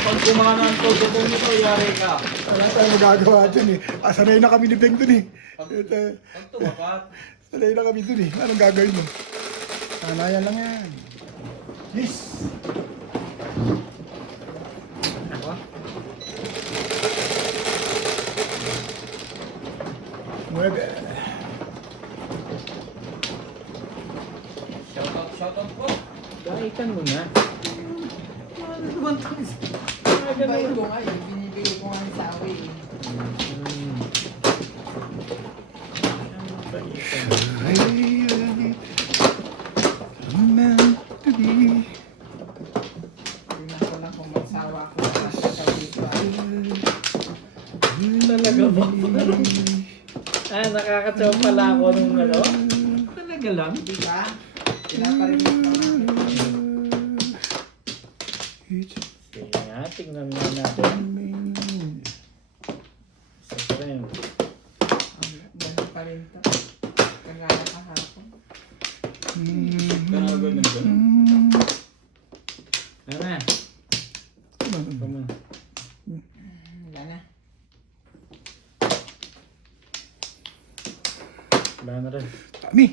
Pag kumana ang totoo nito, yari ka. Wala tayong magagawa dyan eh. Sanay na kami ni Beng dun eh. Pag tumakat. Sanay na kami dun eh. Anong gagawin mo? Sanayan lang yan. Yes! Ako? Muebe. Shoutout po. Gaitan mo na. Ano naman tayo? Bayo ko nga eh. Binibigay ko nga sa awi eh. Ay, I'm meant to be. Tingnan ko lang kung magsawa ko sa dito. Talaga ba? Nakakatawa pala ako nung ano. Talaga lang. Di ba? Pinaparinig ko nga. Sige nga, tingnan nga natin. Sa friend. Ganun pa rin to. Kagaya kahapon. Kaya ganun ba? Ano na? Come on. Wala na. Wala na rin. Dami.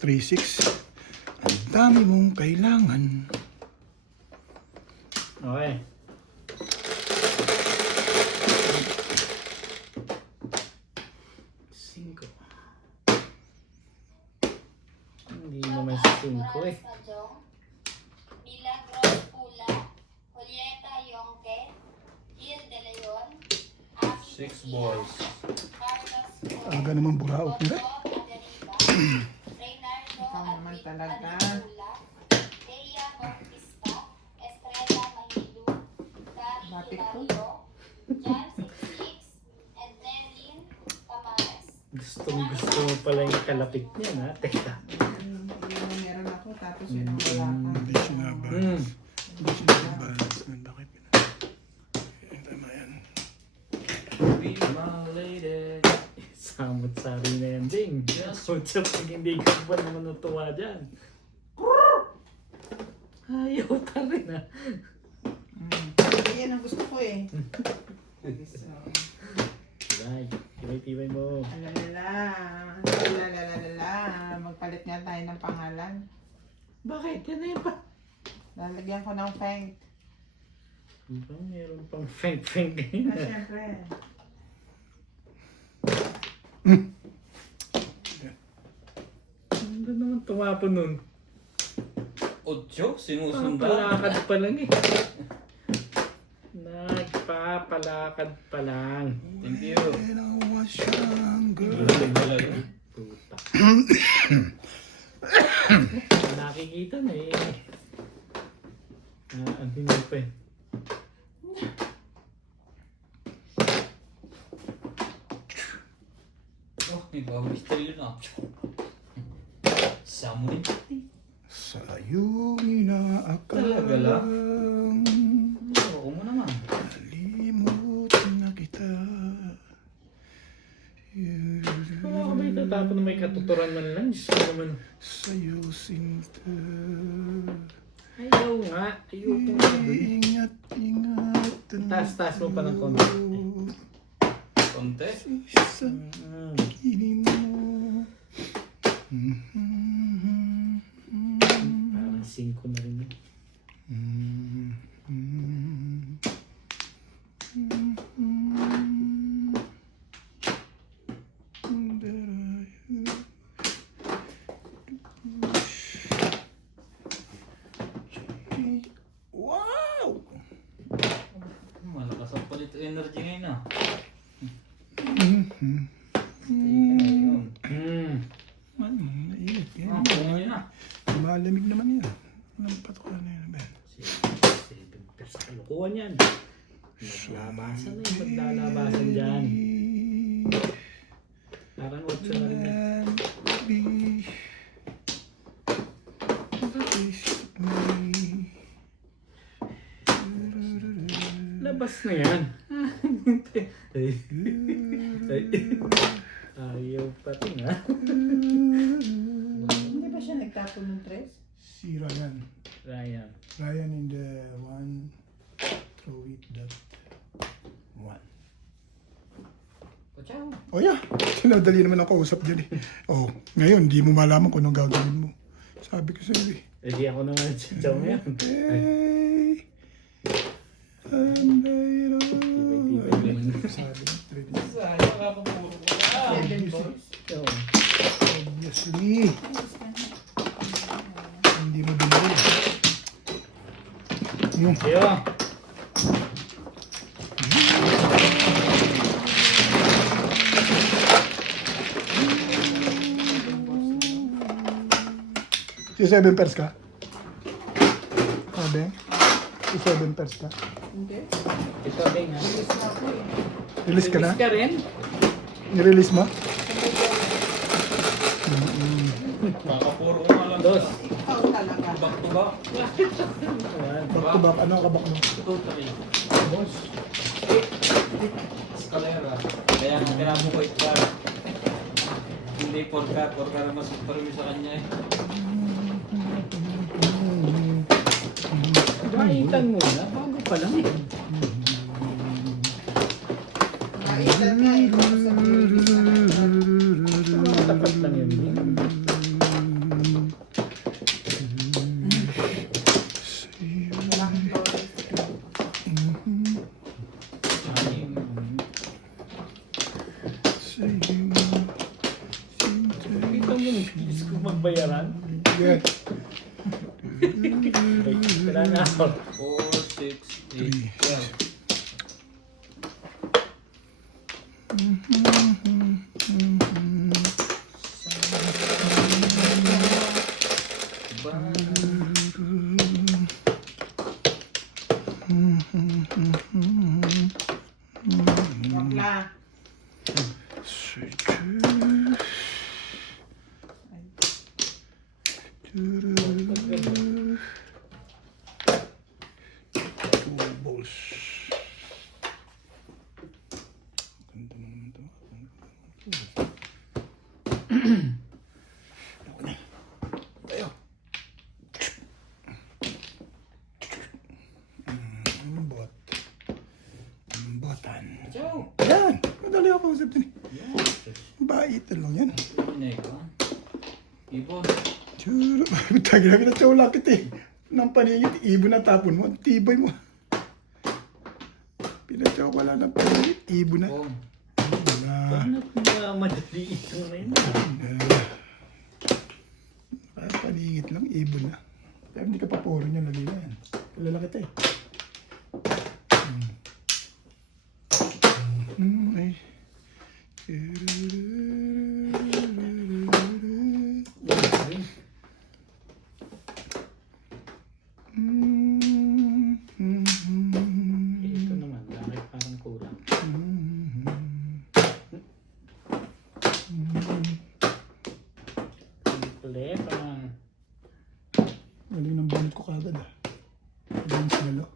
3-6. Ang dami mong kailangan. Okay. Cinco. Hindi naman 5 eh. Milagros Pula, Julieta Yonke, Gil De Leon, Aki 6 boys. Carlos Aga naman buraot nila. Aderiba, Reynardo Ikaw naman talaga. Adipula, Bea Bautista, Estrella Mahilu, Gary Batik ko. Hilario, Jan 66, and Denlin Tamares. Gusto mo pala yung kalapit niya na. Teka. Yun ang meron ako tapos yun ang wala ka. Hindi sinabalance. Hindi sinabalance. Bakit yun? Tama yan. Be my lady. Samot-sari na yan, Ding. Kung pag hindi ka pa naman natuwa dyan. Ayaw pa rin ah. Yan ang gusto ko eh. So, Right. Tibay-tibay mo. alalala. Alalala. Magpalit nga tayo ng pangalan. Bakit? Yan na yun pa. Lalagyan ko ng Feng. Diba? Meron pang feng-feng Ah, ganyan. syempre. Ano naman tumapo nun? 8, sinusundan. Palakad pa lang eh. Nagpapalakad pa lang. Thank you. And I was younger. Puta. Nakikita na eh. Ang hindi pa eh. Oh, may bawis tayo na. Samunin. Sa'yo inaakalang Talaga lang? Oo mo naman. nalimutan na kita. Wala ka ba itatapon na may katuturan man lang? Diyos ko naman. Sa'yo sinta. Ayaw nga. Ayoko nga dun. Ingat, ingat. Taas-taas mo pa ng konti. Konti. Sa kilim mo. Parang 5 na rin yun. Wow! Malakas ang palit energy ngayon ah. Ano, naiit yan. Ah, kunin na. Malamig naman yan. Anong patokan na yan, Ben? 7 pesos. Kalukuhan yan. Maglabasan na yung maglalabasan dyan. Parang 8 na rin yan. And be the best of me. Labas na yan. Ayaw pati nga. Hindi ba siya nagtapon ng tres? Sira yan. Ryan. Ryan in the one. Throw it that one. Pachaw. Oh yeah, sinadali naman ang kausap dyan eh. Oh, ngayon, di mo malaman kung anong gagawin mo. Sabi ko sa'yo eh. Ready ako naman sa chow ngayon. Hey, sabi, ready. Sayang ka pa puro ko. Seven balls. So, Obviously, hindi mo binili. Yung, Yo! si 7 pairs ka? Sabi? Si 7 pairs ka? Hindi. Ito din ha. Alis na ako eh. Release ka na? Release ka rin? Nirelease mo? Kakapuro ko nga lang. Dos. Ikaw talaga. Back to back. Back to back, ano ang kabak mo? Totally. Boss. Escalera. Kaya nga kinamo ko ito. Hindi porka. Porka na mas parami sa kanya eh. Maitan mo na. Bago pa lang eh. Maitan nga eh. Kung sa release na. Tapat lang yun. Malaking balls. Anim. Kita mo yung fees ko magbayaran. Yeah. Wala na ako. 4, 6, 8, 12. Bakla. Two balls. Ganda naman ito. Tayo. Bot. Botan. Pachaw. Yan! Madali ako kausap din eh. Baitan lang yan. Neka. Ibon. Churo. Tagi na pinatsulakit eh. Nang paningit, ibon na tapon mo. Ang tibay mo. Pinatsaw ka lang ng paningit, ibon na. Ibon. Ibon na. Paano ba madali ito ngayon? Paningit lang, ibon na. Kaya hindi ka pa puro niya, lagi na yan. Kilala kita eh. Ay. Ito naman, bakit parang kulang? Kompleto naman. Galing ng bonnet ko kagad ah. Galing sinalo.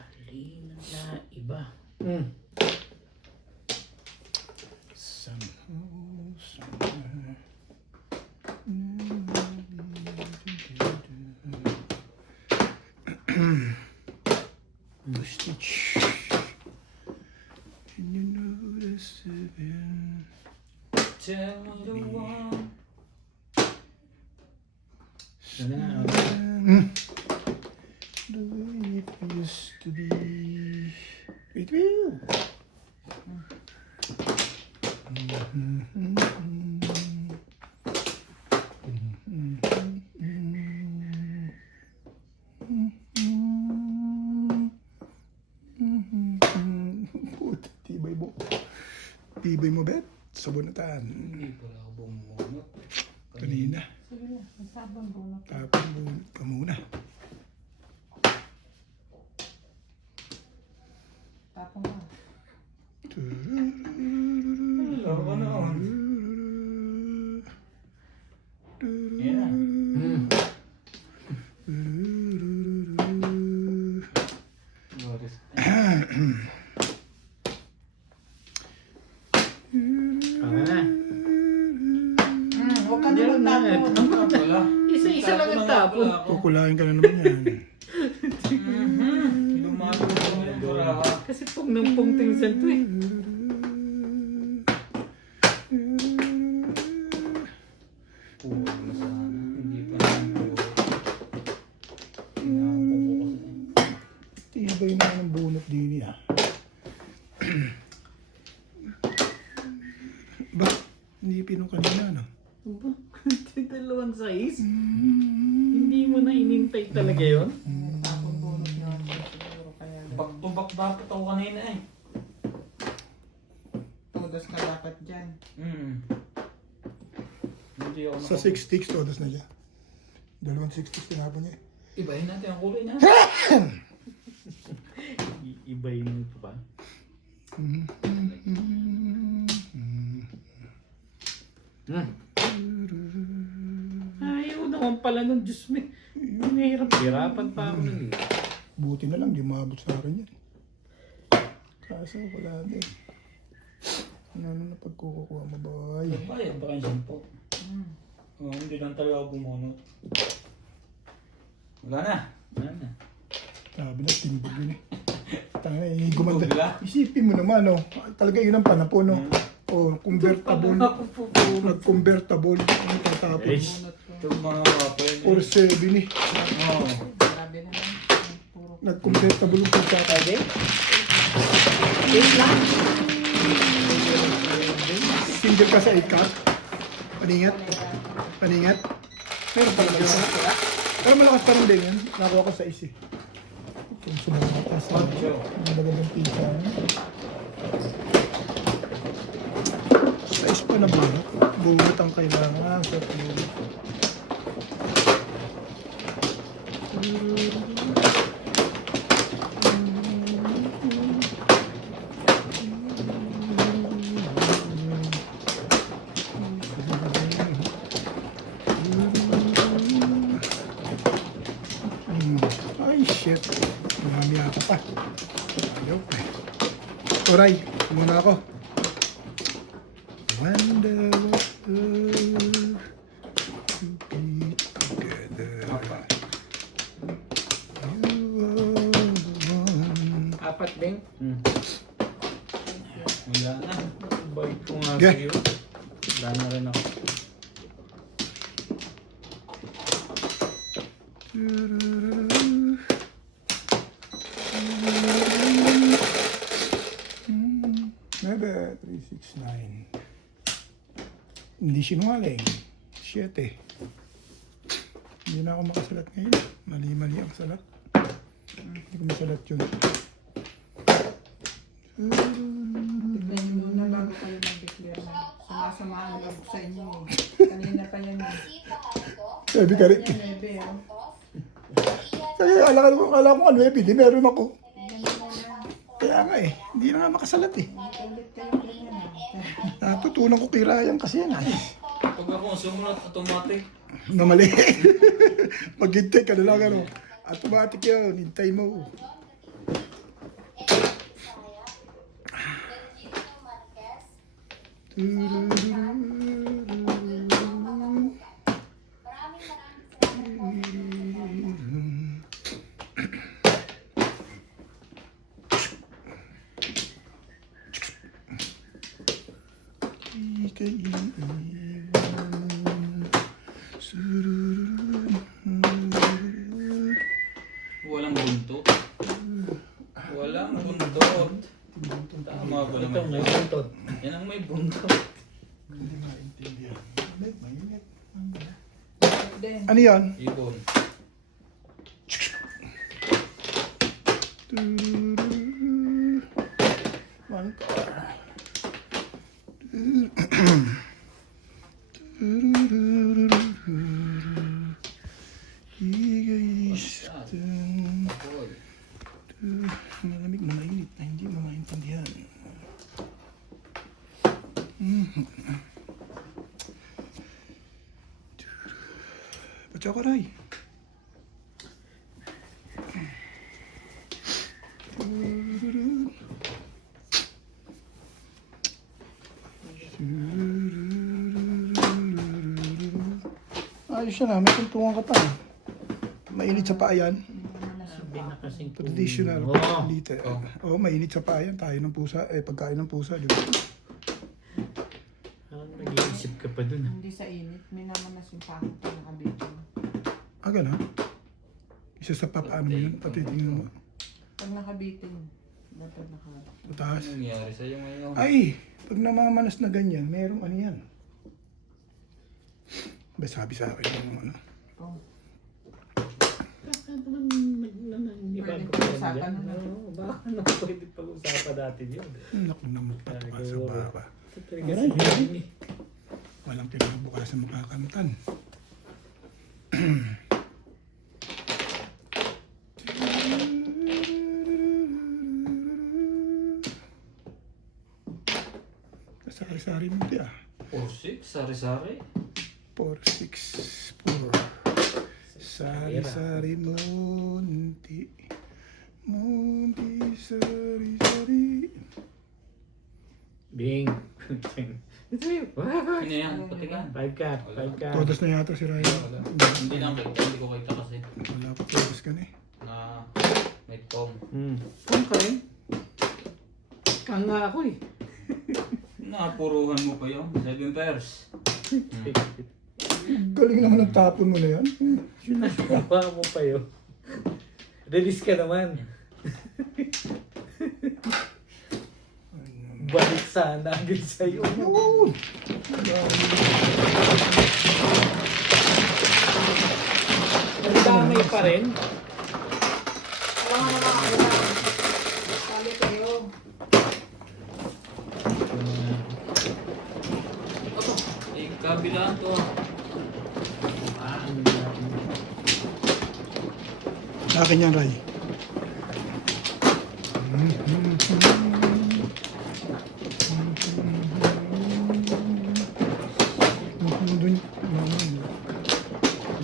Alin na iba. Somehow, somewhere. The stitch. And you notice it again. Tell me the one. Ano na? The way it used to be. It will. Puta, tibay mo. Tibay mo, Bet. Sabunatan. Hindi pala ako bumunot. Kanina. Sige na. Masabang bunot. Tapos bunot ka muna. Tapong ka. Ikaw ko noon. Yan. Boris. Tama na. Huwag ka na magtapon. Wala. Isa-isa lang ang tapon. Kukulain ka na naman yan. Lumago ko yung buraha. Kasi pong nang pong tingsan to eh. Puro na sana. Hindi pa naman puro. Pinapong ko kasi. Tibay na ng bunot din niya. Ba? Hindi pinong kanina, no? Aba, dalawang size? Hindi mo na inintay talaga yun? Tapon bunot yun. Siguro kaya. Back to back dapat ako kanina eh. Todos ka dapat dyan. Hindi ako Sa 6 sticks, todos na siya. Dalawang 6 sticks tinapon niya. Ibahin natin ang kulay na. Ibayin mo pa ba? Ayaw naman pala ng Diyos me. Hirapan pa ako nun eh. Buti na lang, di maabot sa akin yan. Kaso wala din. Ano na pagkukukuha mo, boy? Bayad ba kayo sampo? Oh, hindi lang talaga ako bumunot. Wala na. Wala na. Sabi na, timbog yun eh. Tanga eh, gumanda. Bigla. Isipin mo naman, oh. Talaga yun ang panapon, no? Oh, convertible. Nag-convertible. Ano tatapon? Yes. Ito mga kapal. 4-7 eh. Oo. Grabe naman. Puro. Nag-convertible yung pagkakade. Single ka sa 8-cut. Paningat. Paningat. Meron pala mag-isa. Pero malakas pa rin din yan. Nakuha ko sa isi. Kung sumunod ka sa ang magandang pizza. Size pa na bunot. Bunot ang kailangan sa bunot. Ay, shit. Marami ata pa. Ayaw pa eh. Oray, muna ako. Wonder what love to be together. You are the one. Apat din? Wala na. Bait ko nga Yeah. sa'yo. Wala na rin ako. Maybe 369. Hindi sinungaling. 7. Hindi na ako makasalat ngayon. Mali-mali ang salat. Hindi ko masalat yun. Tignan nyo muna bago kayo mag-declare na. Sumasamahan loob sa inyo. Kanina pa yan. Si Fajardo, Sabi ka rin. Yan, bebe. Oh. Santos, Kaya akala ko ano eh, hindi meron ako. Federico Castro, Kaya nga eh, hindi na nga makasalat eh. Ulit kayo ganyan. Natutunan ko kay Ryan kasi yan ay. Pag ako sumunod, automatic. Na mali. Maghintay ka na lang ano. Automatic yun, hintay mo. Walang buntot. Walang buntot. Tama ba Ito, naman? may buntot. Yan ang may buntot. Hindi maintindihan. Mainit. Then, Ano yan? Ibon. One car. Hoy. Malamig na mainit na hindi mo maintindihan. Pachokoray. Ayos siya na, may tuntungan ka pa. Mainit sa paa yan. Sabi na kasing Traditional. Oo. Dito. Oo, mainit sa paa yan. Tayo ng pusa. Pagkain ng pusa, di ba? Parang nag-iisip ka pa dun. Hindi sa init. May naman na simpakot na nakabitin. Ah, gano'n? Isa sa papaano mo yun? Patitingnan mo. Pag nakabitin, dapat nakabitin. Mataas. Ano nangyari sa'yo ngayon? Ay! Pag namamanas na ganyan, merong ano yan. Ba sabi sa akin yung ano. Oh. Baka naman hindi ba Pwede ko pag-usapan na. Oo, baka naman pwede pag-usapan natin yun. Naku naman patuka sa baba. Ito talaga si Jenny. Walang pinabukasan makakamtan. Kasari-sari mo di ah. 4-6, sari-sari. 4-6-4. Sari-sari munti. Munti sari-sari. Bing. Ito yun. Ano yan? Patingan. 5 cat. 5 cat. Todos na yata si Ryan. Wala. Hindi lang kita, hindi ko kita kasi. Wala pa todos ka na eh. Na may tong. Kung ka rin? Kanga ako eh. Napuruhan mo pa yun. 7 pairs. Galing naman ang tapon mo na yan. Sinasama mo pa yun. Release ka naman. Balik sana agad sa'yo. Yun! Ang damay pa rin. Wala nga nakakailan. Sali kayo. Aba, kabilaan to. Sa akin yan, Ray.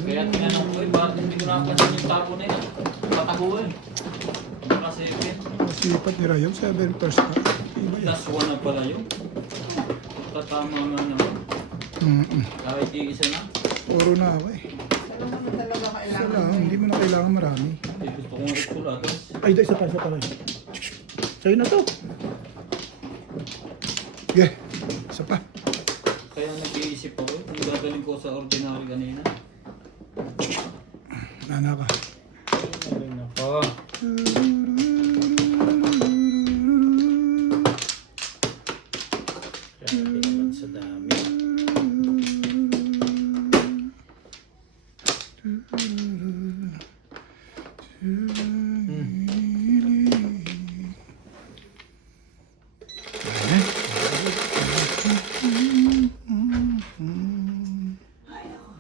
Kaya tinanong ko bakit hindi ko napansin yung tapo na yun. Patago eh. Kasi Sipat ni Ray yung 7 pairs ka. Iba yan. plus 1 na pala yun. Tatama nga naman. Kahit yung isa na. Puro na ako eh. Saan naman talaga Isa kailangan? lang, hindi mo na kailangan marami. Hindi gusto kong itsulatos. Ay, isa pa, Ray. Sa'yo na to. Yeah, isa pa. Kaya nag-iisip ako kung gagaling ko sa ordinary kanina. Nana ka. Ayun ako. Grabe naman sa dami.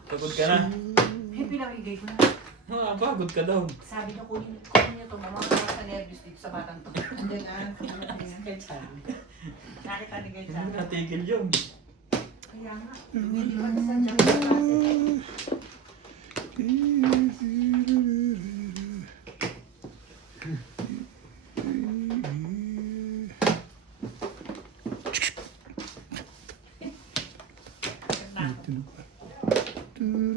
Pagod ka na. Eh, pinamigay ko na. Pagod ka daw. Sabi na kunin niyo to, mama ko sa nervous dito sa batang to. Andiyan na. Kay Charlie. Nakita ni kay Charlie. Natigil yun. Kaya nga, hindi pa sa dyan sa klase.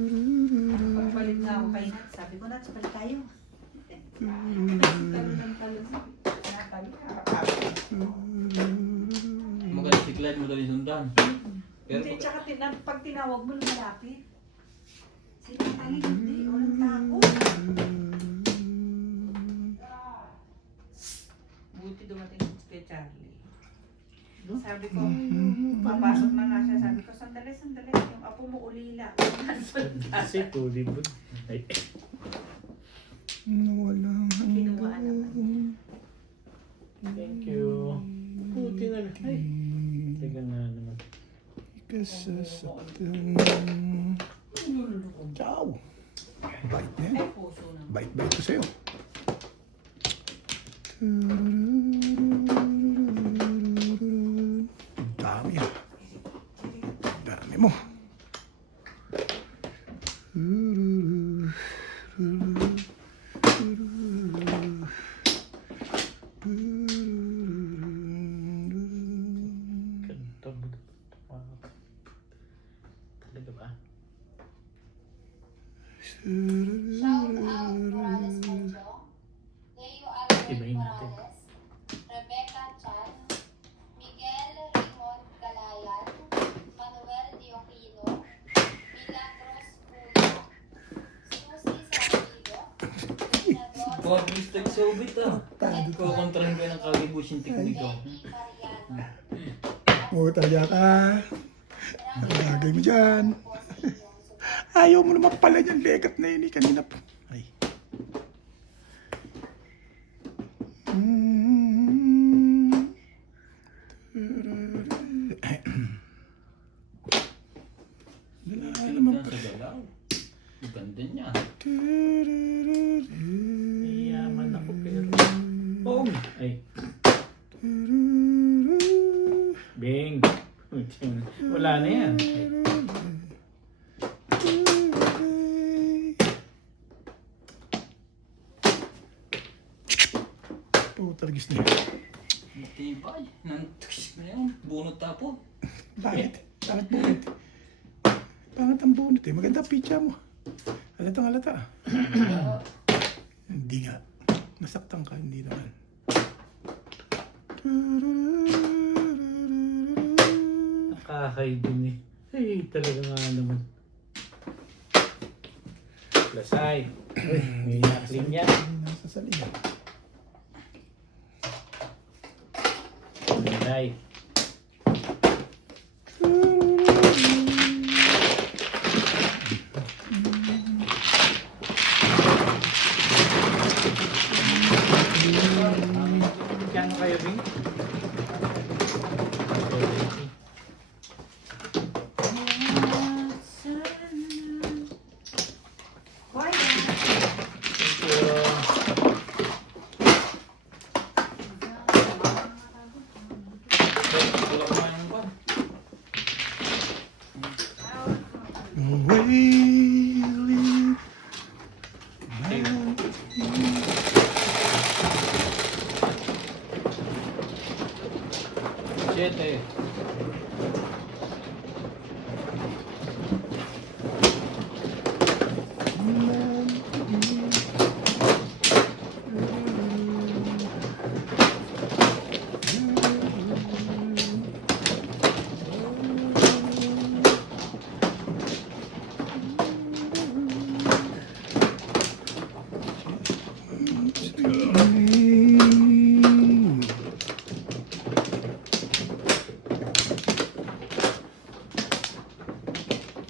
Pagbalik na ako kay Nat, sabi ko, Nat, balik tayo. Talo ng talo. Natalo. Magaling si Clyde, madali sundan. Pero Hindi, tsaka pag tinawag mo, lumalapit. Sila tayo, hindi, walang tao. Buti dumating kay Charlie. Sabi ko, papasok na nga siya. Sabi ko, sandali, sandali. Yung apo mo ulila. Kasi tulibod. Ay, Walang Kinuha naman. thank you. Puti na lang. Ay, teka nga naman. Kasasaktan. Ciao. Bait na yan. Ay, puso na. Bait-bait ko sa'yo. Ang dami ah. mo. Ganito. Talaga ba? Shout out Morales Medyo, Leo Ibahin Albert natin. Morales, Rebecca Chan, Miguel Raymond Galayan, Manuel Dioquino, Milagros Pulo, Susie Santillo, Senador Huwag mistake sa ubit ah. Kukontrahin ko ng kagibusing tekniko. Eddie Mariano, Oo, talaga ka. Nakalagay mo dyan. Ayaw mo naman pala yan. Legat na yun eh. Kanina pa. Ay. Silip lang sa galaw. Ganda niya. Yaman ako pero... Oh! Ay. Bing! Wala na yan. Ay. Oo, talagis na yun. Matibay. Nantuks na yun. Bunot tapo. Bakit? Bakit bunot? Pangat ang bunot eh. Maganda pizza mo. Halatang halata ah. Hindi nga. Nasaktan ka, hindi naman. Nakakaidin eh. Ay, talaga nga naman. Lasay. Uy, may nakling yan. Nasa salina. Lasay. Kano kayo, Bing? Hoy, Thank you. Wala ko nga ng pan. Wailing. Siyete.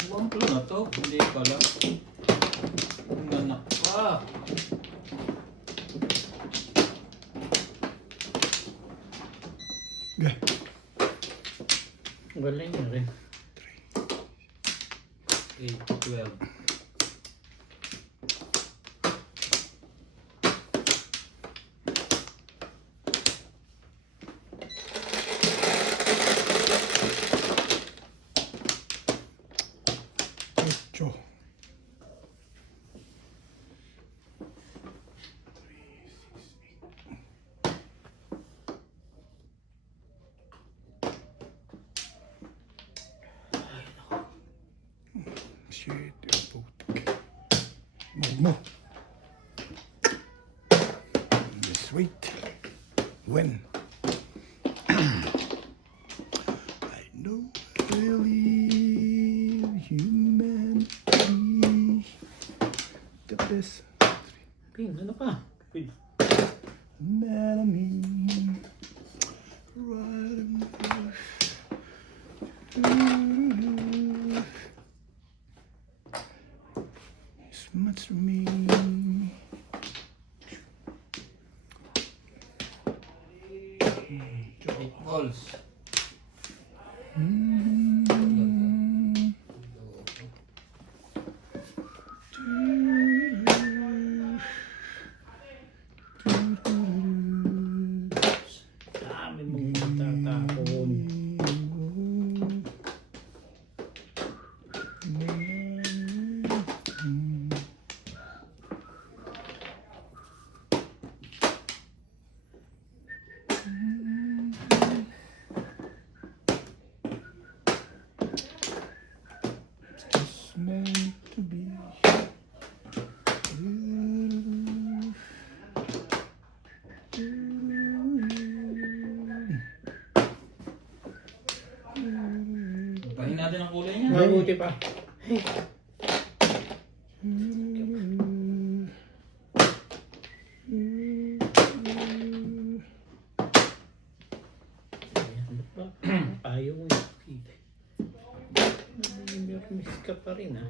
Wamplo na to. Hindi pala. Nanak pa. Gah. Galing na rin. 8, 12. Ocho. Siete, puta. Mo. Just wait. When? I know I believe you meant to be the best Bing, ano ka? Uy, man of me. Right. It's much for me. Eight balls. dami mong tatapon. meant to be. Pahin natin ang kulay niya. Mabuti pa. Ayaw mo yung miss ka pa rin ha.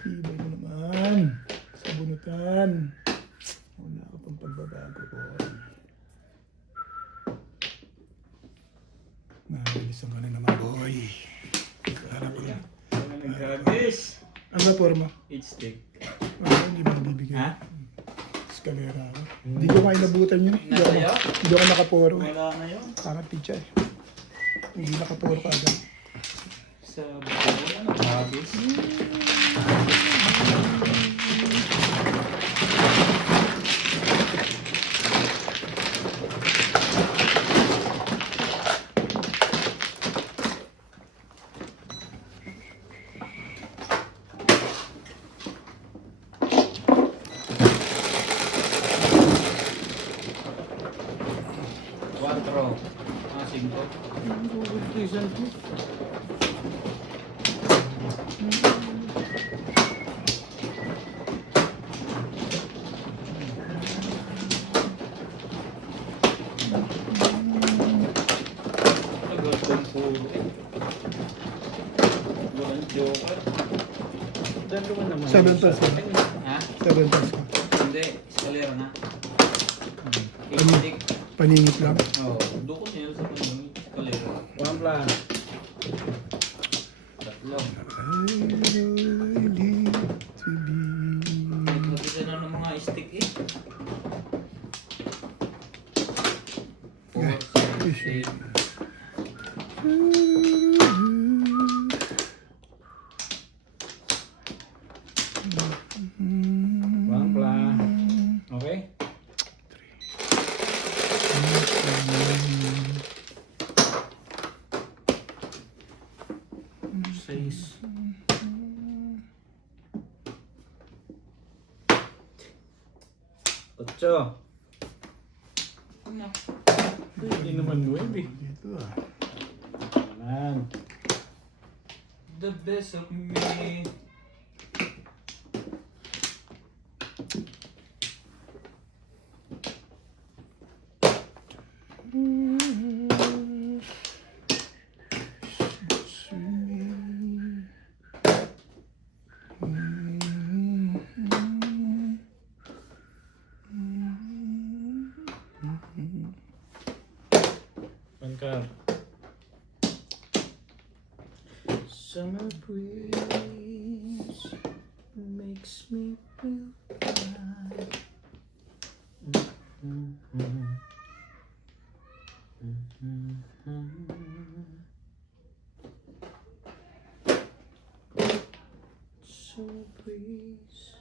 Ibay mo naman. Sa bunutan. Wala ka pang pagbabago ko. Nabilisan ka na naman, boy. Harap ka. Nagkabis. Ang vapor mo? It's stick. Hindi ba nabibigay? Ha? Eskalera ako. Hindi ko kailabutan yun. Hindi ako nakaporo. Wala na yun. Parang teacher. Hindi nakaporo ka agad. Sa buwan na nagkabis. Quattro. Cinco. Nagagawin puro eh. Walang joker. Dalawa naman. 7 plus ka. Ha? 7 plus ka. Hindi. Eskalera na. Stick. Paningit lang. Oo. Doon ko niya sa paningin. Eskalera. One plan. Tatlo. I need to be. Nagkakita na ng mga stick eh. 4, 6, 8. One plan. Okay? Seis. Ocho. Hindi naman 9 eh. Dito ah. Naman. The best of me. One card. Summer breeze makes me feel fine. Summer breeze.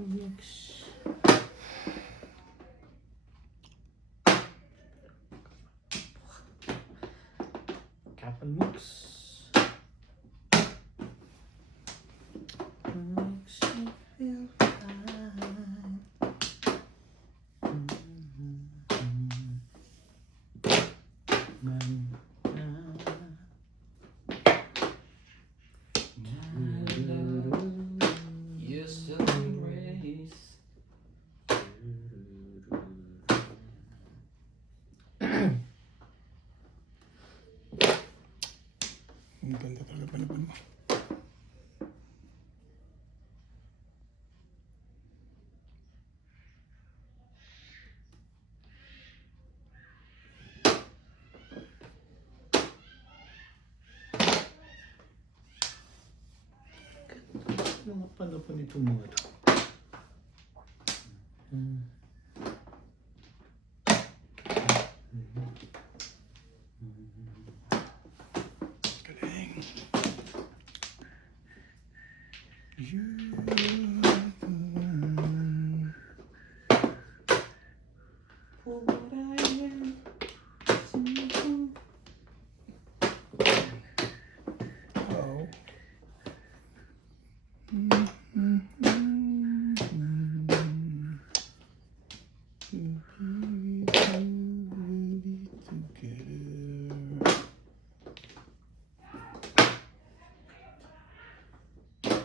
Mix. Cap and mix. Makes me feel fine. Yes, embrace. Ang ganda talaga palaban mo. Mga panapan nito mga ito. Galing. You're the one. Oh.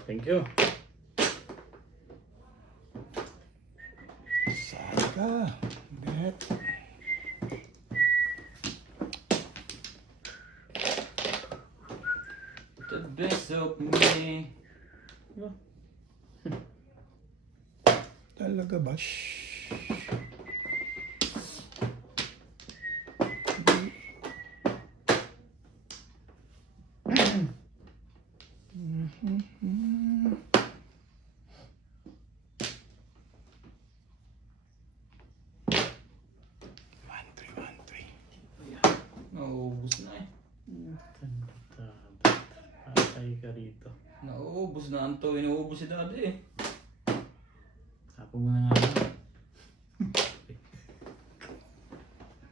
Thank you. Saga. Bet. The best of me. Talaga ba? Shhh. One, three. Nauubos na eh. Patay ka rito. Nauubos na ang to. Inuubos si daddy eh. Tapo mo na nga.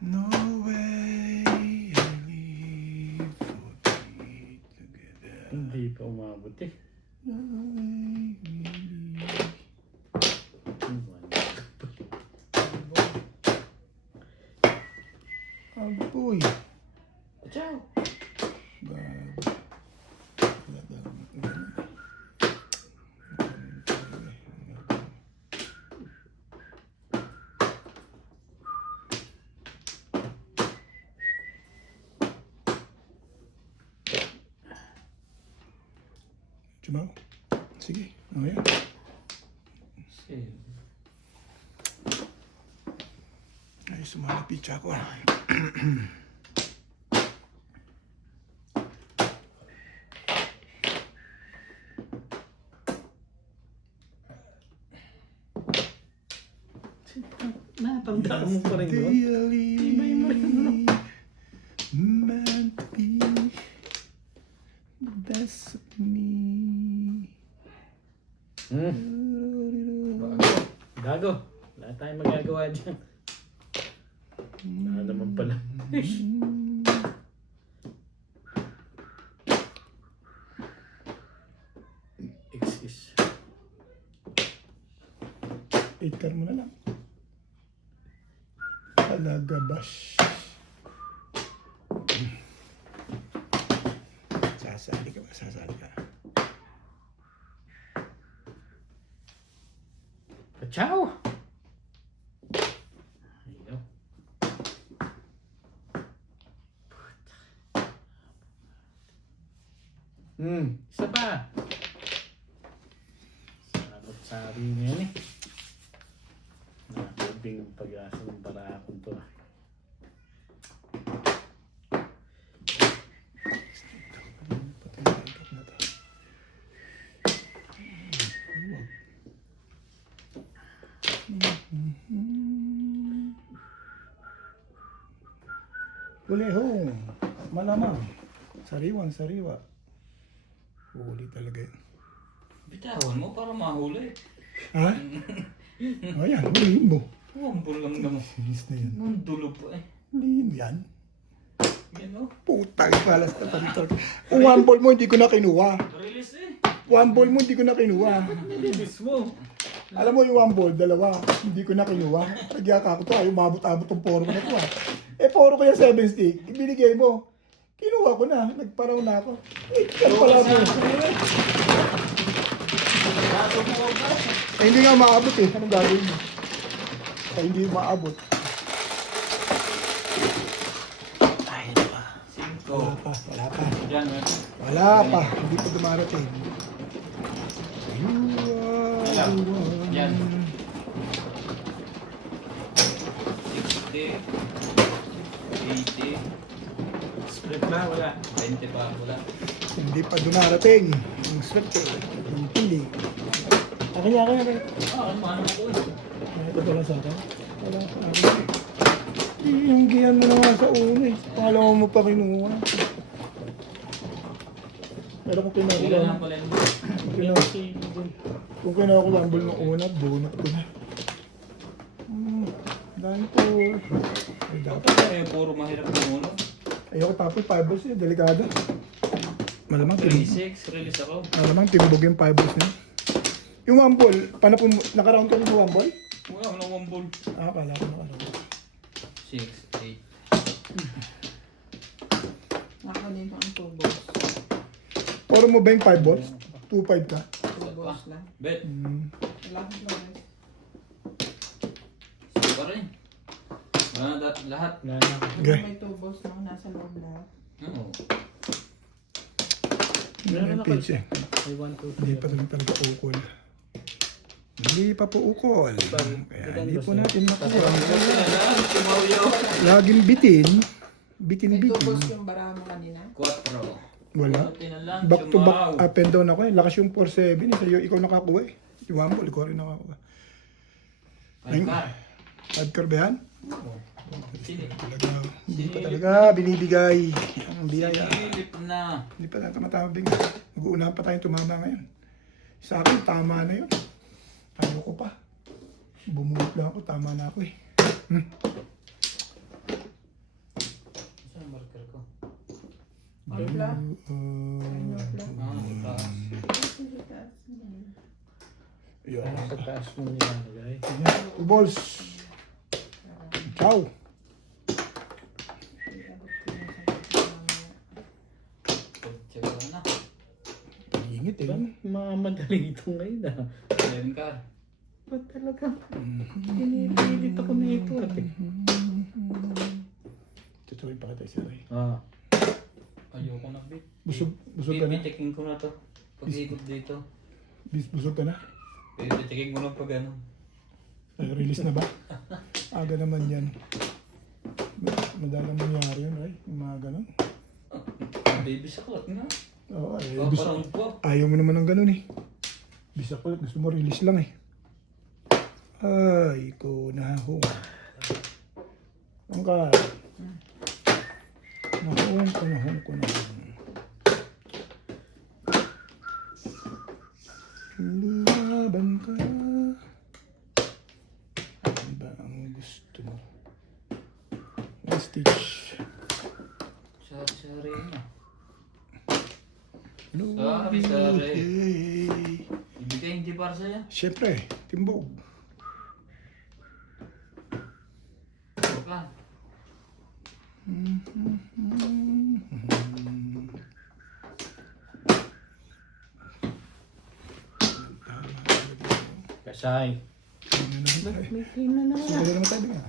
No way I live for be together. Hindi pa umabot eh. No way we live. Agoy. Ciao! Bag. Jumaw. Sige. Ano yan? Sige. Ay, sumalapit siya ako. Natandaan mo pa rin yun. Daily meant to be the best of me. Gago. Wala tayong magagawa dyan. Wala naman pala. Excuse. Iter mo na lang. Talaga ba? Sasali ka ba? Sasali ka. Ciao! Ayaw. Isa pa. Sarap-sari na yan eh. Nakabing pag-asa ng barakon to ah. Patay na to. Kulehong. Malamang. Sariwa. Huli talaga yun. Bitawan mo para mahuli. Ha? Ayan, huliin mo. Wambol lang naman. Sinis na yan. Ang dulo po eh. Huliin mo yan. Yan o. Putang palas na pantol. Kung one ball mo, hindi ko na kinuha. Release eh. One ball mo, hindi ko na kinuha. Bilis mo. Alam mo yung one ball, dalawa. Hindi ko na kinuha. Nagyaka ko to, ayaw mabot-abot ng poro ko na to. Eh, poro ko yung 7 stick. Ibinigay mo. Kinuha ko na. Nagparaw na ako. Eh, kaya pala mo. Eh, hindi nga maabot eh. Anong gagawin mo? Kaya hindi maabot. Ay, ano ba? Cinco. Wala pa. Diyan, meron. Wala pa, hindi pa dumarating. Wala. Yan. 60, 80, Split na, wala. 20 pa, wala. Hindi pa dumarating. Ang swerte. Ang pili. Akin. Ah, ano ko eh. Ito pala sa akin. Wala pa. Yung giyan mo na nga sa una eh. Pangalawa mo pa kinuha. Pero kung Wala kinuha lang pala yun. kung kinuha ko bambol ng una, bunot ko na. Dahil po. Ay, dapat. Eh, puro mahirap ng uno. Ayoko tapos 5 balls eh. Delikado. Malamang timbog. 36, release ako. Malamang timbog yung 5 balls niya. Yung 1 ball, paano po, nakaround ka rin sa 1 ball? Wala, wala one ball. Ah, kala ko nakaround. 6, 8. Nakakunin ko ang 2 balls. Puro mo ba yung 5 balls? 2-5 ka? 2 balls lang. Bet. Wala akong balls. Sige pa rin. Wala na lahat. Wala na. Okay. May 2 balls na nasa loob lahat. Oo. Meron Yung ako. page eh. May 1, 2, Hindi pa rin talaga ukol. Hindi pa po ukol. Kaya hindi po natin makuha. Laging bitin. May 2 balls Bitin. yung bara mo kanina. 4. Wala. Back to back up and down ako eh. Lakas yung 4-7 eh. Sa'yo, ikaw nakakuha eh. Yung 1 ball, ikaw rin nakakuha. 5 ka. 5 car ba yan? Sige. Talaga, hindi pa talaga binibigay ang biyaya. Silip na. Hindi pa tayo tumatabing. Mag-uunahan pa tayong tumama ngayon. Sa akin, tama na yun. Tayo ko pa. Bumulot lang ako, tama na ako eh. Saan ang marker ko? Wala. Ah, taas. Yun. Sa taas mo nilalagay. 2 balls. Ciao. Check ko na. Ingit eh. Mamadali ito ngayon ah. 11 ka. Ba't talaga? Pinipilit ako na ito ate. Tutuloy pa kita isa rin. Ah. Ayoko na, bit. Busog ka na? Pipitikin ko na to. Pag-ikot dito. Busog ka na? Pipitikin ko na pag ano. Release na ba? Aga naman yan. Madalang mangyari yun, right? Yung mga ganun. Baby sakot na. Oo, Paparang ko. ayaw mo naman ng ganun eh. Bisa ko, gusto mo release lang eh. Ay, ko nahong. Ang ka. Nahong ko. Laban ka. Ano ba ang gusto mo? One stitch. Sari na. Sorry. Ibigay hindi para sa'yo. Siyempre, timbog. Huwag lang. Kasay. May clean na naman. Sige, naman tayo nga.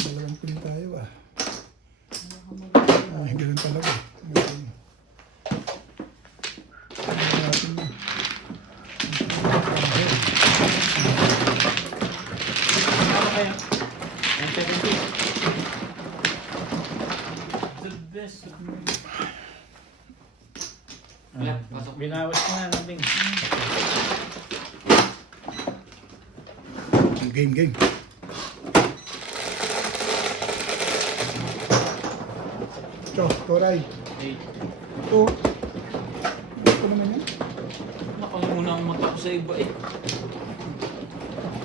Dalawang clean tayo ah. Ay, ganun talaga. Ganun. Natin na. Ano kaya? Ang 70. The best. Wala, pasok. Binawas ko na natin. Game. Ito, Toray. 8. Ito. Ito naman yan. Nakamuna ang mata ko sa iba eh.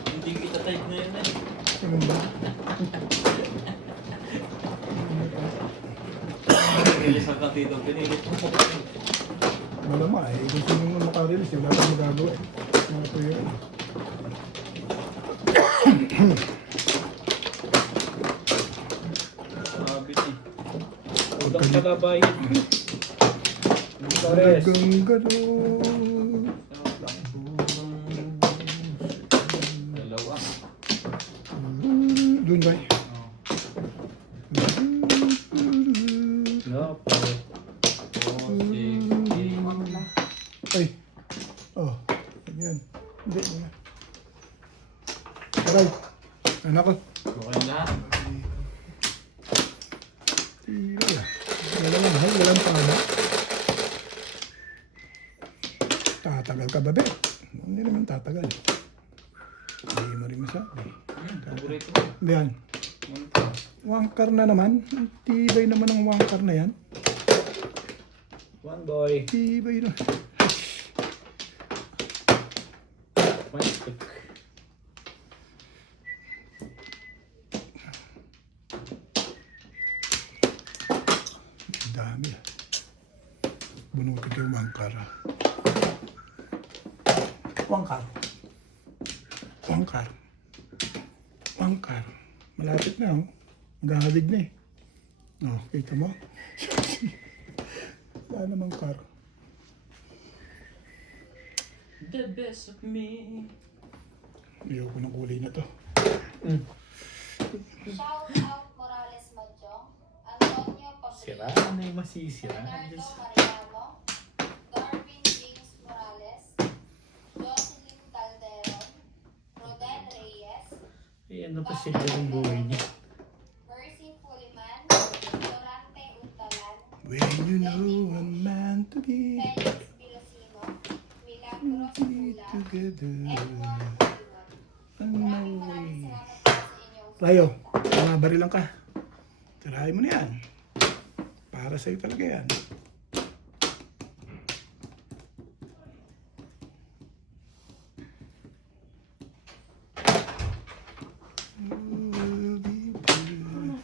Hindi kita type na yun eh. Ganun ba? Release ang katito. Pinilit mo ko. Malama eh. Kung sino mo makarelease, wala kang magagawa eh. Mga po yun. Sabi eh. Udang palabayad. Torres. Talagang gano'n. Dalawa. Doon ba? No, pare. Aray. Anak ko. Okay na. Tibay ah. Walang mahal, walang paano. Tatagal ka ba, be? Hindi naman tatagal. Hindi mo rin masabi. Paborito ko. Yan. Wangkar na naman. Tibay naman ang wangkar na yan. One boy. Tibay na. One stick. Dami ah. Bunutin ko yung wangkar ah. Wangkar. Wangkar. Wangkar. Malapit na oh. Maghahalig na eh. Oh, kita mo? Wala namang kar. The best of me. Ayaw ko ng kulay na to. Shout out Morales Madjong, Antonio Sira Pabrillo, na yung masisira. Leonardo Diyos. Mariano, Darwin James Morales, Jocelyn Calderon, Roden Reyes, Eh, ano pa sila yung buhay niya? Mercy Fuliman, Dorante Untalan, When you know I'm meant to be Felix Vilosino, Milagros Pula, together. Edward Iwan. Maraming Ano salamat po sa inyong Rayo, mga barilang ka. Tirahin mo na yan. Para sa'yo talaga yan. Will be blue.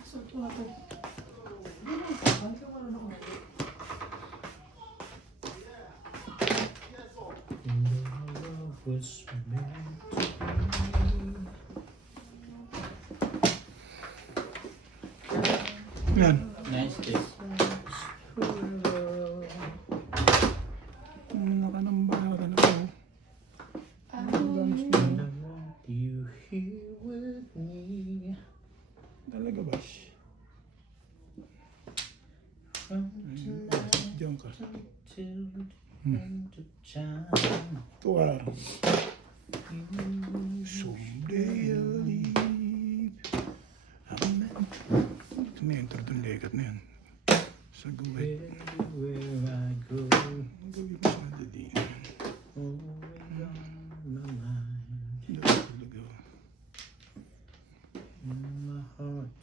Love was meant to be. Yan. Nice kiss. Nakanambara na ako. You here with me. Talaga ba? From tonight Diyan ka. till the end of time. Tuwar. Someday I'll leave. I'm meant to. Ito na yung tardong legat na yan. Sa guwit. Everywhere I go, Ang gawin mo sa dali. always on my mind, Talaga. in my heart,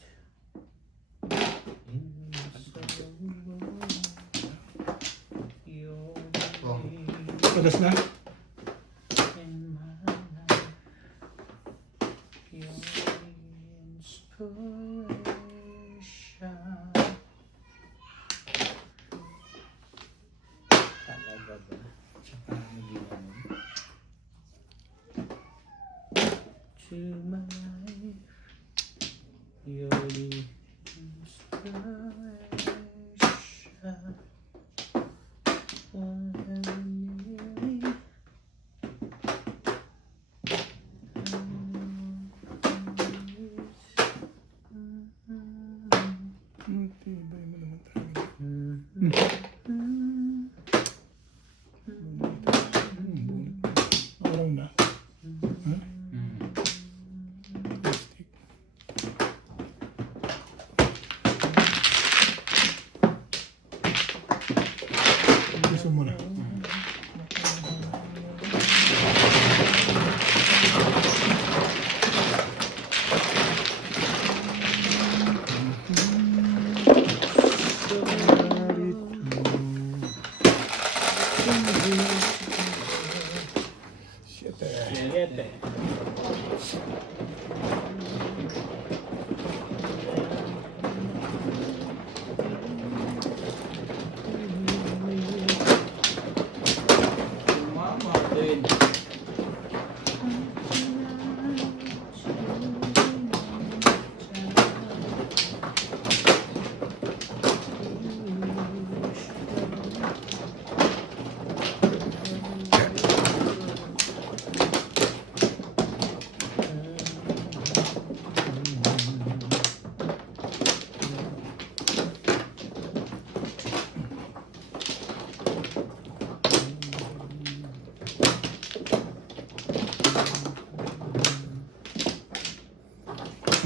in my soul. You're Padas na? in my life. You're inspiration. Talaga ba? Tsaka naging to my life. You're the inspiration. Whatever near me. Tibay mo naman talaga. Araw na. Ha? Plastic.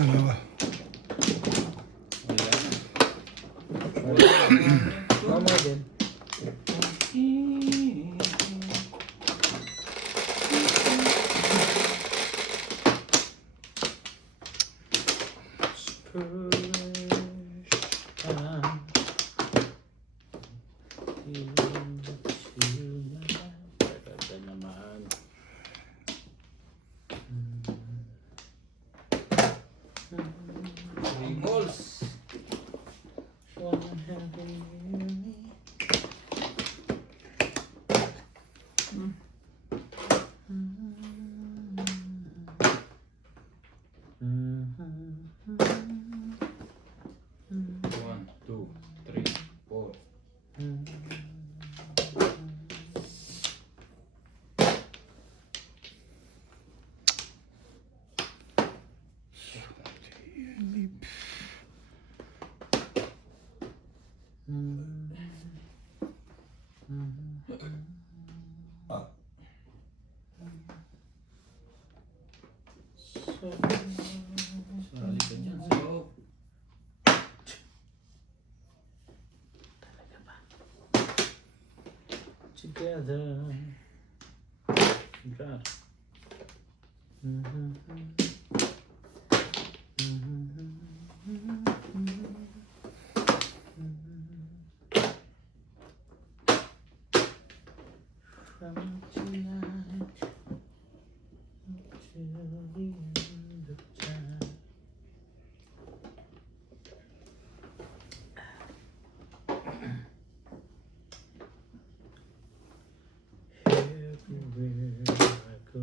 Dalawa. Mama din. Three balls. One, two, three, four. Sali ka dyan sa loob. Together. God. From tonight till the end of time. Everywhere I go,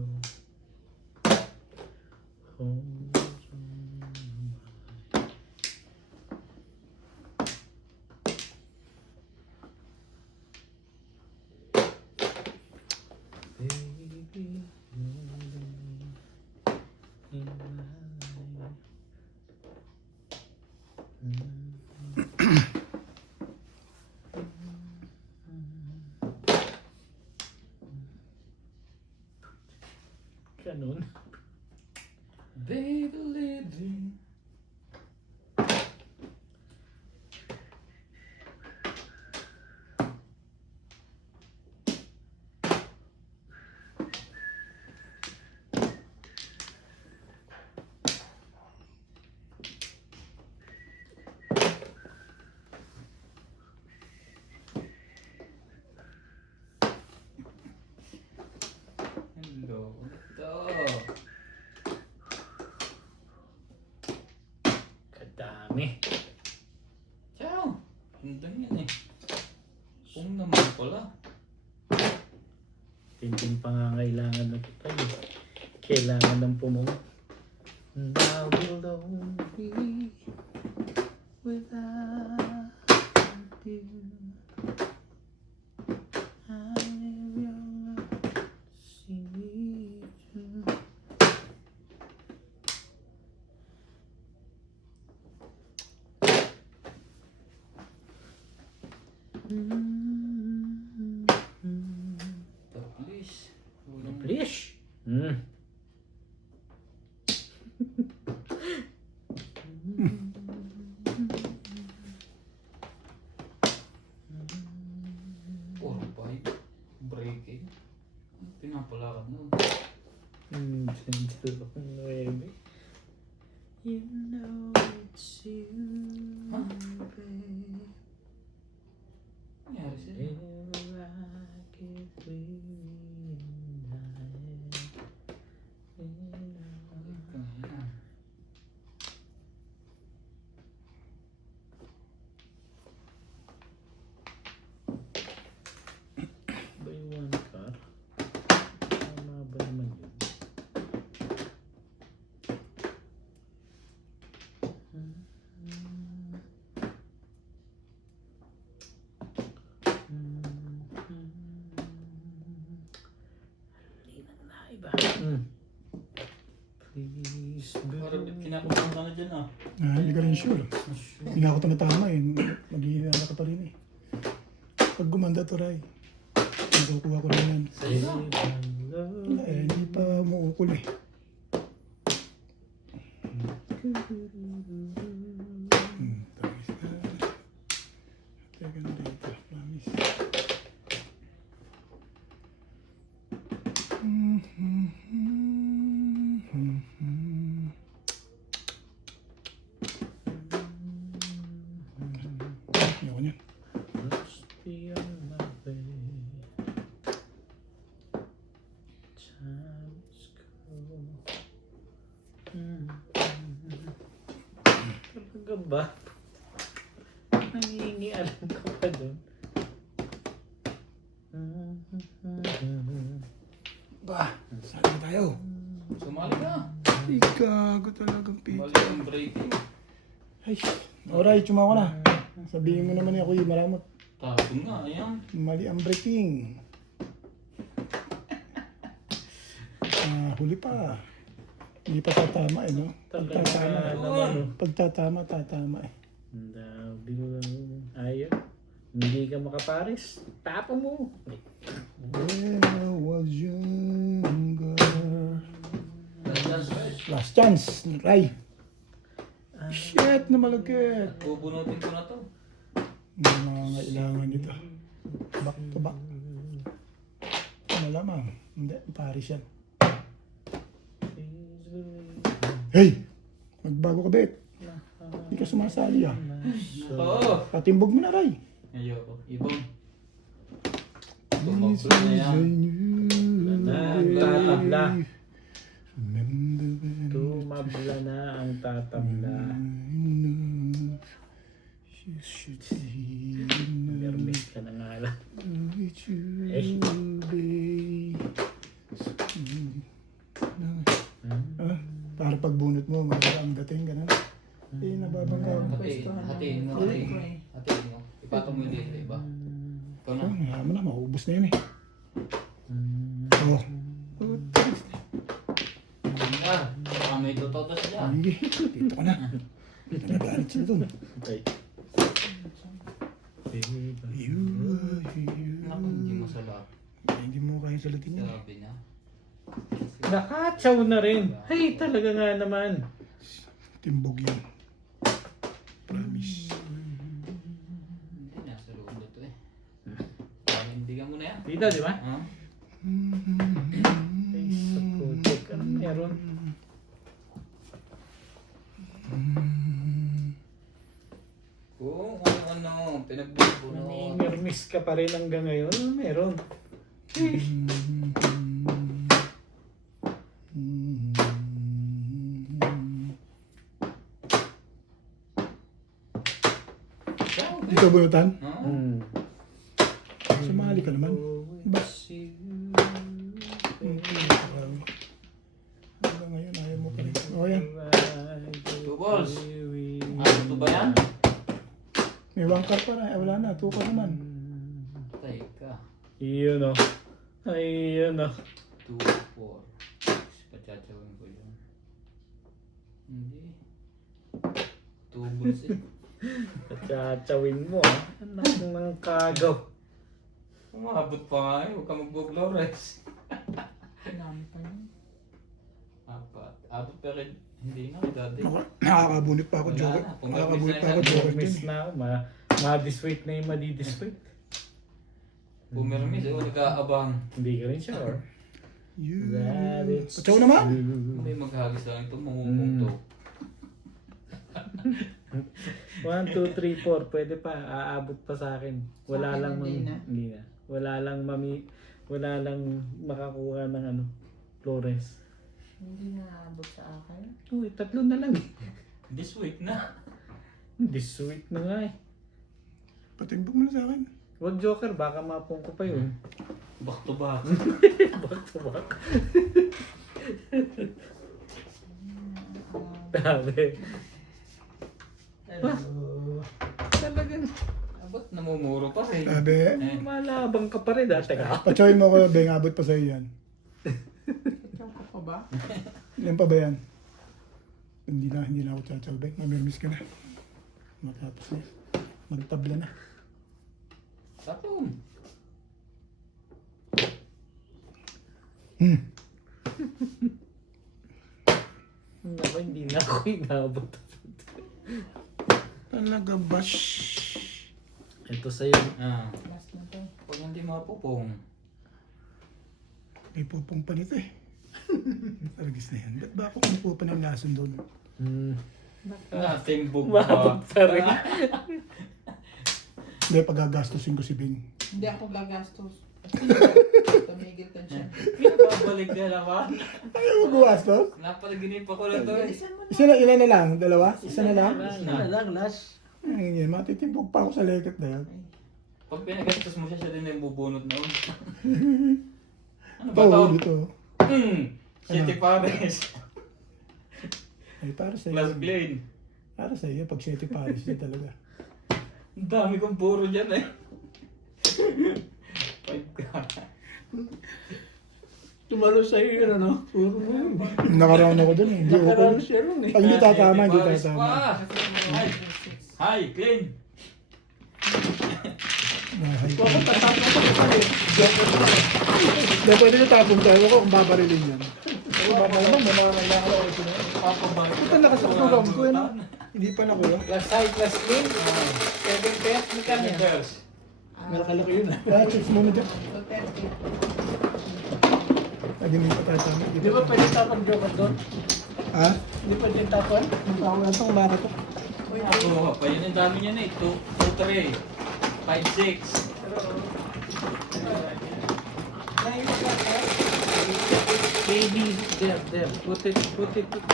home is on my mind. Baby, you're in my life. Ganun. Baby living. Hello. Ito. Kadami. Ciao. Ganda yan eh. Kung naman pala. Tinting pangangailangan na ito tayo. Kailangan ng pumong. Now will alone be without you. I live your life, see me through. Taplis. Please. Puro five. Breaking. Pinapalakad nun. You know it's you, Huh? babe. Nangyari sa'yo? Never I get weary Kaya. Buy one car. Tama ba naman yun? Iba. Please, Parang kinakumpang ka na dyan ah. Hindi ka rin sure. Hindi na ako tumatama eh. Mag-iinala ka pa rin eh. Pag gumanda to, Ray, nakukuha ko na yan. Wala eh, hindi pa muukol eh. Tamis na. Teka na dito, promise. Ayoko niyan. Lost beyond my way. Times go. Talaga ba? Nangingialam ka pa dun. Ba, saan na tayo? Sumali ka. Gago talagang pito. Mali ang breaking. Ay, alright, chumawa na. Sabihin mo naman ako yung maramot. Tapon nga, ayan. Mali ang breaking. Huli pa. Hindi pa tatama eh, no? Talaga Tatama. naman. Pag tatama eh. Ayaw. Hindi ka makapares. Tapa mo. When I was younger. That's right. Last chance, Ray. Shit, na malagkit. Bubunutin ko na to. Nangangailangan nito. Back to back. Malamang. Hindi, Paris yan. Hey! Magbago ka, Bet. Hindi ka sumasali ah. Oo. Patimbog mo na, Ray. Ayoko. Ibang. Tumabla na yan. Tatabla. Remember when Tumabla na ang tatabla. you should see Mermaid ka na nga lang. with you, Eh. babe. Para pagbunot mo, maganda ang dating, ganun. Eh, nababangga ako. Hatiin mo. Hatiin mo. Ipatong mo yung dito, iba. Ikaw na. Oh, naman na, maubos na yun eh. Oh. Baka may tutotos dyan. Sige, dito ka na. Nagalit sila dun. Okay. You are here. Naku, hindi mo salap. Hindi mo kaya salatin yun. Sabi niya. Nakatsaw na rin. Ay, talaga nga naman. Timbog yan. Promise. Hindi, nasa loob na to eh. Panindigan mo na yan. Dito, di ba? Ha? Ay, sa project. Anong meron? Kung ano, pinagbubuno. Nanimirmis ka pa rin hanggang ngayon. Ano meron? Dito bunutan? Ha? Sumali ka naman. Ba? Hanggang ngayon, ayaw mo pa rin. O yan. 2 balls. Ito ba yan? May one card pa na. Wala na. 2 ka naman. Patay ka. Iyon o. Ay, yun o. 2, 4. Pachatsawin ko yun. Hindi. 2 balls eh. Patsawin mo ah. Anak ng kagaw. Umabot pa nga eh. Huwag ka magbo-flores. Kailangan pa yun. 4. Abot pa rin. Hindi na, dati. Nakakabunit pa ako, Wala Joker. na. Nakakabunit pa ako, Pumirmis Joker. Miss din. na ako. Ma-diswait na yung madi-diswait. Pumirmis eh. O nag-aabang. Hindi ka rin sure. You. That is Patsaw naman. Hindi maghagis lang ito. Mangungong to. 1, 2, 3, 4. Pwede pa. Aabot pa sa akin. Wala Sa akin, lang hindi na. Hindi na. Wala lang makakuha ng ano. Flores. Hindi naabot sa akin. Uy, 3 na lang eh. This week na. Hindi sweet na nga eh. Patimbog mo na sa akin. Wag Joker, baka mapong ko pa yun. Back to back. Back to back. Sabi. Talagang Abot, namumuro pa rin. Sabi, Eh, malabang ka pa rin dati ka. patsawin mo ko, Beng. Abot pa sa'yo yan. Ikaw ka pa ba? Ilan pa ba yan? Hindi na ako tsatsaw, Beng. Mamirmis ka na. Matapos na. Magtabla na. tapon. Naku, hindi na ako inabot. Talaga ba? Ito sa'yo. Last na to. Pag hindi mapupong. May pupong pa nito eh. Talagis na yan. Ba't ba ako kumukuha pa ng lason doon? Ating Mabot bugba. pa rin. Hindi, pagagastusin ko si Bing. Hindi ako gagastos. Tumigil ka siya. Pinababalik na naman. Ayaw mo gumastos? Napalaginip ako na to eh. Bilisan mo na. Isa na, ilan na lang? Dalawa? Isa na lang? Isa na lang, last. Ay, yan. Matitimbog pa ako sa legat na yan. Pag pinagastos mo siya, siya din yung bubunot noon. Ano ba Oo, to? dito. City Pares. Ay, para sa Plus iyo. Plain. Para sa iyo, pag City Paris yun talaga. Ang dami kong puro dyan eh. 5 ka. Tumalo sa'yo yun, ano? Puro Nakaraan ako dun eh. Hindi ako nakaraan dun. siya ron eh. Pag hindi tatama, hindi City Pares tatama. pa. Hi. Hi, clean. Nahay ko. Bakit tatapos ko pa eh? Hindi, pwede nyo tapon tayo ako kung babarilin yan. Kung babarilin, mamamailangan ako ito na. Papabalik. Ito nakasakturam ko yun. Hindi pa nakuha. Plus high, plus clean. 7 pairs. Magkano yan? Pairs. Malakalaki yun ah. Kaya checks muna dyan. 230. Lagi may patatama. Di ba pwede tapon joker doon? Ha? Di ba din tapon? Ang tao na ito, kumaka to. Ako, pa yun ang dami niya na eh. 2, 3, 5, 6. Baby, there. Put it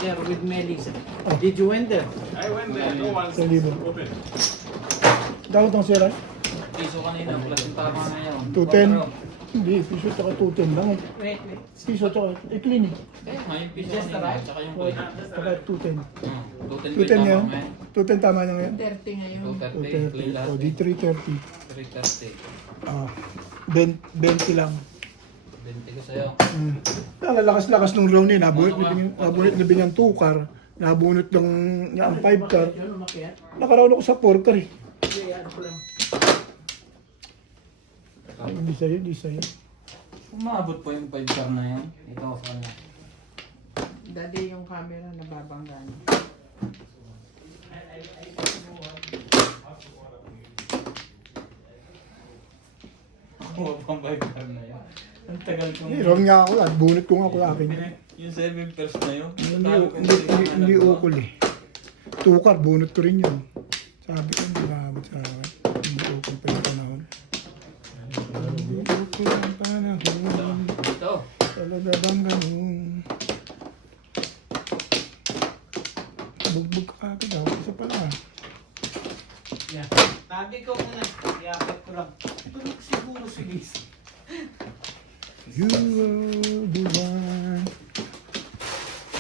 there with Melissa. Did you win there? Sa libo. Dapat itong sira? Piso kanina, plus yung tama na yun. 210? Hindi, piso tsaka 210 lang. Wait. Piso tsaka, clinic. Ngayon piso Just kanina, arrived? tsaka yung coin. Tsaka 210. 210 210 yan? ngayon. 210 tama niya ngayon? 30 ngayon. 230, clean 230. lahat. O, di 330. 330. Ah, 20 lang. 20 ko sa'yo. Lalakas-lakas nung round eh. Nabunot na binyang 2 car. Nabunot ng niya ang 5 car. Yun, umakyat. Nakaraon ako sa 4 car eh. Sige, ano ko lang. Ay, hindi sa'yo, hindi sa'yo. Umabot po yung 5 car na yan. Ito ako sa kanya. Daddy yung camera nababangga niya. Kuha pang 5 car na yan. Ang tagal kong... Eh, round nga ako at bunot ko nga ako akin. Yung 7 pairs na yun. Hindi ukol eh. 2 car, bunot ko rin yun. Sabi ko, hindi maabot sa akin. Hindi ukol pa yung panahon. Hindi ukol ang panahon. Ito. Talaga bang ganun? Bugbog ka agad ako. Isa pala. Yeah. Tabi ko muna. Iapit ko lang. Tulog siguro si Liz. You are the one.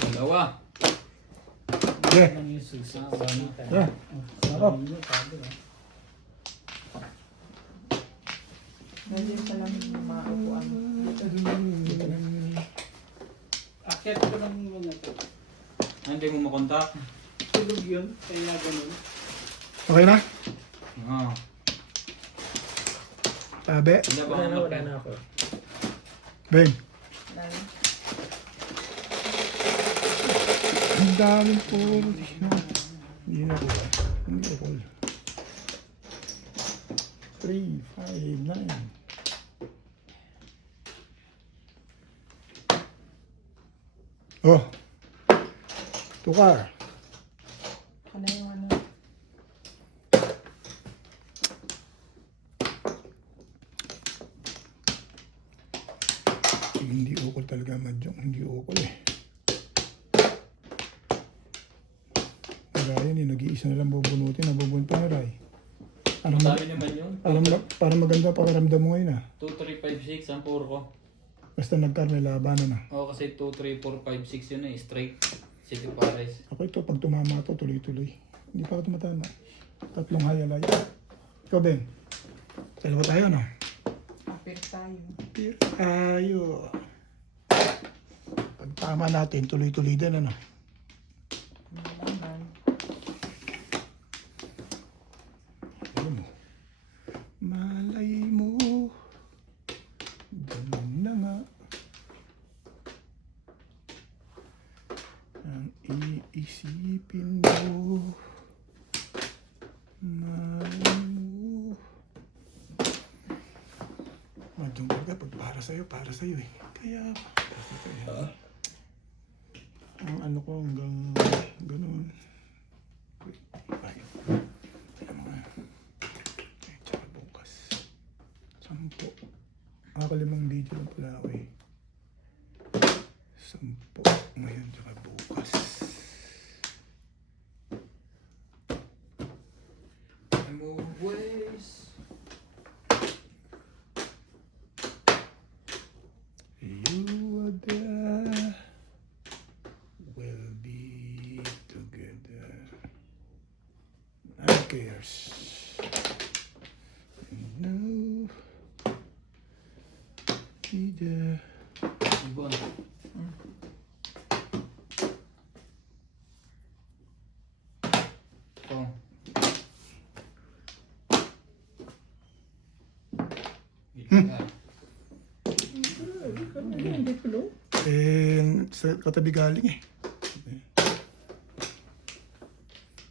Dalawa. Yeah. Ano yung sugsama nito? Yeah. Sarap. Daddy sa lamig ng mga upuan. Akyat ko lang muna ito. Hindi mo makontak. Tulog yun. Kaya ganun. Okay na? Oo. Sabi? Hindi ba Wala na ako. Ben. Daddy. Ang daming puro. Hindi na ko. Hindi ako. 3, 5, 9. Oh. Tukar. Ano yung ano? Hindi ukol talaga Mahjong. Hindi ukol eh. Ryan eh, nag-iisa na lang bubunutin. Nabubunot pa ni Ray. Para, Sabi naman yun. para maganda pakiramdam mo ngayon ah. 2, 3, 5, 6 ang puro ko. Basta nagkar may labanan ah. Oo, kasi 2, 3, 4, 5, 6 yun eh. Straight. City Pares. Ako ito, pag tumama to tuloy-tuloy. Hindi pa ako tumatama. 3 hayalay. Ikaw, Ben. Dalawa tayo, no? Apir tayo. Ayo. Pag tama natin, tuloy-tuloy din, ano? Malaman. Alam mo. Malay mo. Ganun na nga. Ang Isipin mo. Mahal mo. Madyong talaga pag para sa'yo eh. Kaya, ang ano ko hanggang ganun. Wait, ay. Ano nga. Eh, tsaka bukas. 10. Nakalimang video lang pala ako eh. 10. Ngayon, tsaka bukas. I'm always... You are there. We'll be together. Who cares? No. Be there. Ibon. Ito. Ito. Hindi ko no? Eh, sa katabi galing eh.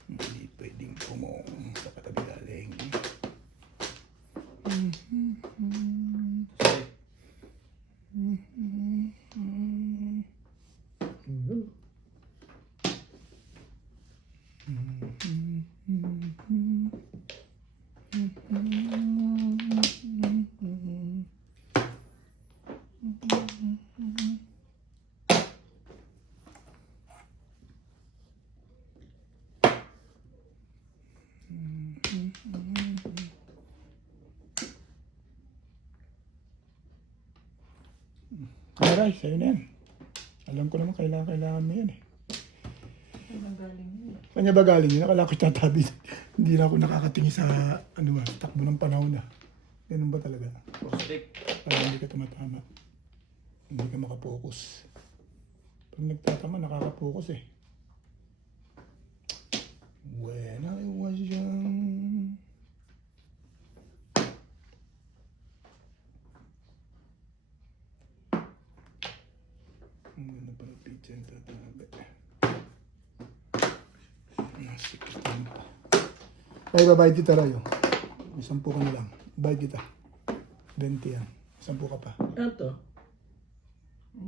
Hindi pwedeng pumong sa katabi galing. Sorry. Aray, sa'yo na yan. Alam ko naman kailangan mo yan eh. Saan galing yun? Kanya ba galing yun? Akala ko tatabi. Hindi na ako nakakatingin sa ano ba, takbo ng panahon na. Ganun ba talaga? Postik. Parang hindi ka tumatama. Hindi ka makapokus. Pag nagtatama, nakakapokus eh. When I was young. Ang ganda pa ng pizza yung tatabi. Nasikip lang pa. Ay, babayad kita Rayo. May 10 ka na lang. Bayad kita. 20 yan. 10 ka pa. Ano to?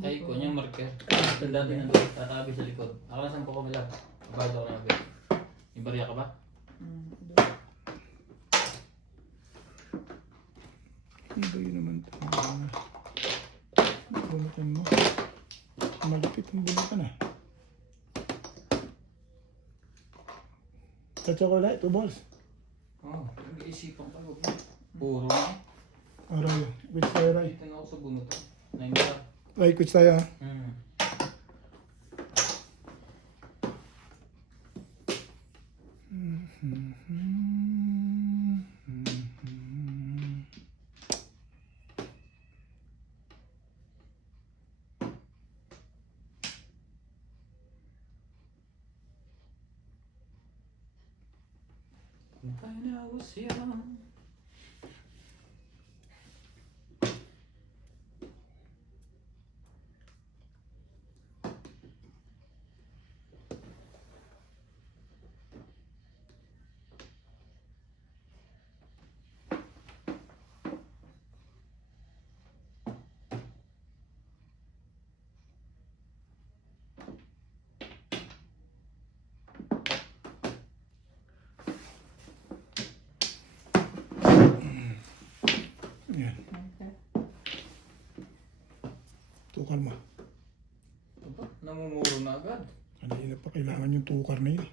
Kay ko niyang marker. Tanda din ang tatabi sa likod. Ako na 10 ko lang. Bayad ako ng bit. May barya ka ba? Iba yun naman ito. Bunutan mo. Malapit ang bunutan ah. Sa chocolate, 2 balls. Oo. Nag-iisipan ka. Huwag mo. Puro na. Aray, quits tayo Ray. Dito na ako sa bunot. 9 ka. Ray, quits tayo ah. When I was young. Yan. Tukar mo. Aba, namumuro na agad. Kanina pa kailangan yung tukar na yun.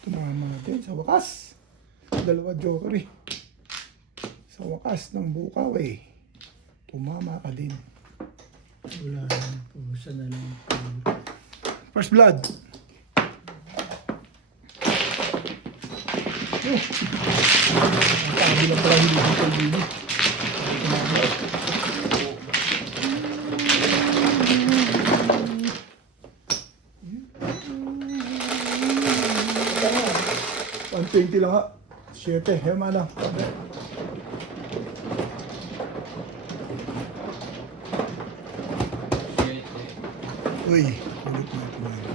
Tumama natin sa wakas. 2 joker eh. Sa wakas ng bukaw eh. Tumama ka din. Wala naman po. Isa na lang po. First blood. Ang lang pala hindi ko kaibili. $120 lang ha. 7, hema lang. Shit eh. Uy, ulit na ito.